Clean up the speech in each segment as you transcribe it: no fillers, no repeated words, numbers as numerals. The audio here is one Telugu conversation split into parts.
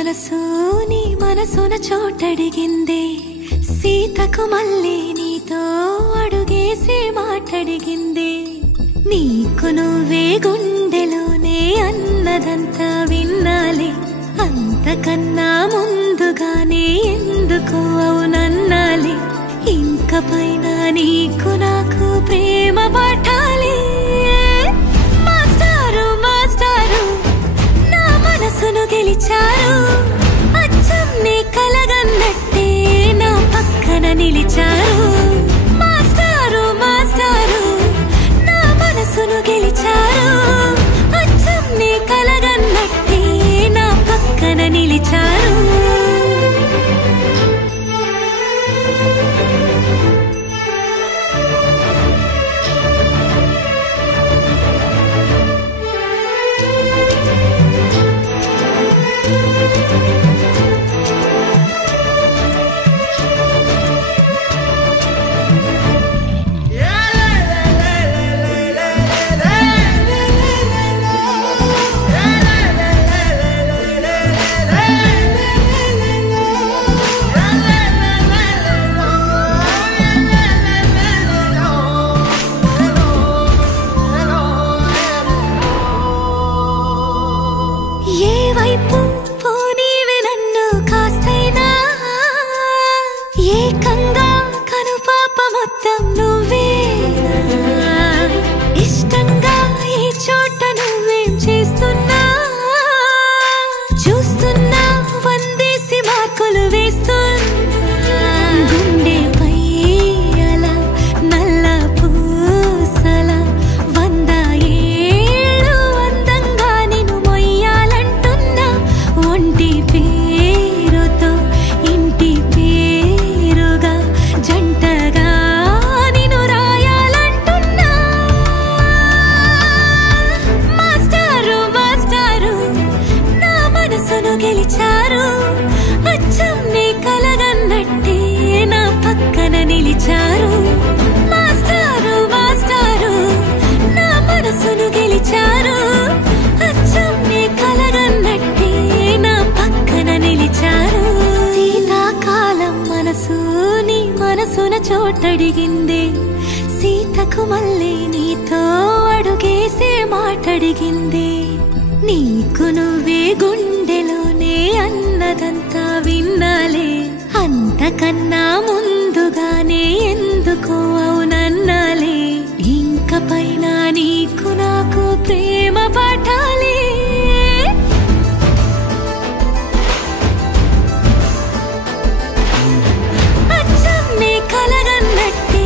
మనసు నీ మనసున చోటడిగిందే సీతకు మళ్ళీ నీతో అడుగేసి మాటడిగిందే నీకు నువ్వే గుండెలోనే అన్నదంతా విన్నాలే అంతకన్నా ముందుగానే ఎందుకు అవునన్నాలే ఇంక పైన నీకు నాకు ప్రేమ పాఠాలే మాస్టారు మాస్టారు నా మనసును గెలిచారు అచ్చం నీ కలగన్నట్టే నా పక్కన నిలిచారు మాస్టారు మాస్టారు నా మనసును గెలిచారు అచ్చం నీ కలగన్నట్టే నా పక్కన నిలిచారు చోటడిగిందే సీతకు మళ్ళీ నీతో అడుగేసే మాటడిగిందే నీకు నువ్వే గుండెలోనే అన్నదంతా విన్నాలే అంతకన్నా ముందుగానే ఎందుకు అవునన్నాలే ఇంక పైన నీకు నాకు ప్రేమ పాఠాలే కలగన్నట్టే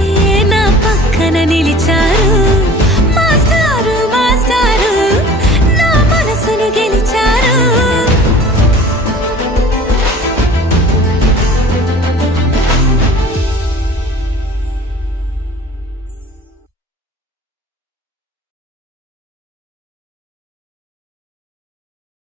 నా పక్కన నిలిచారు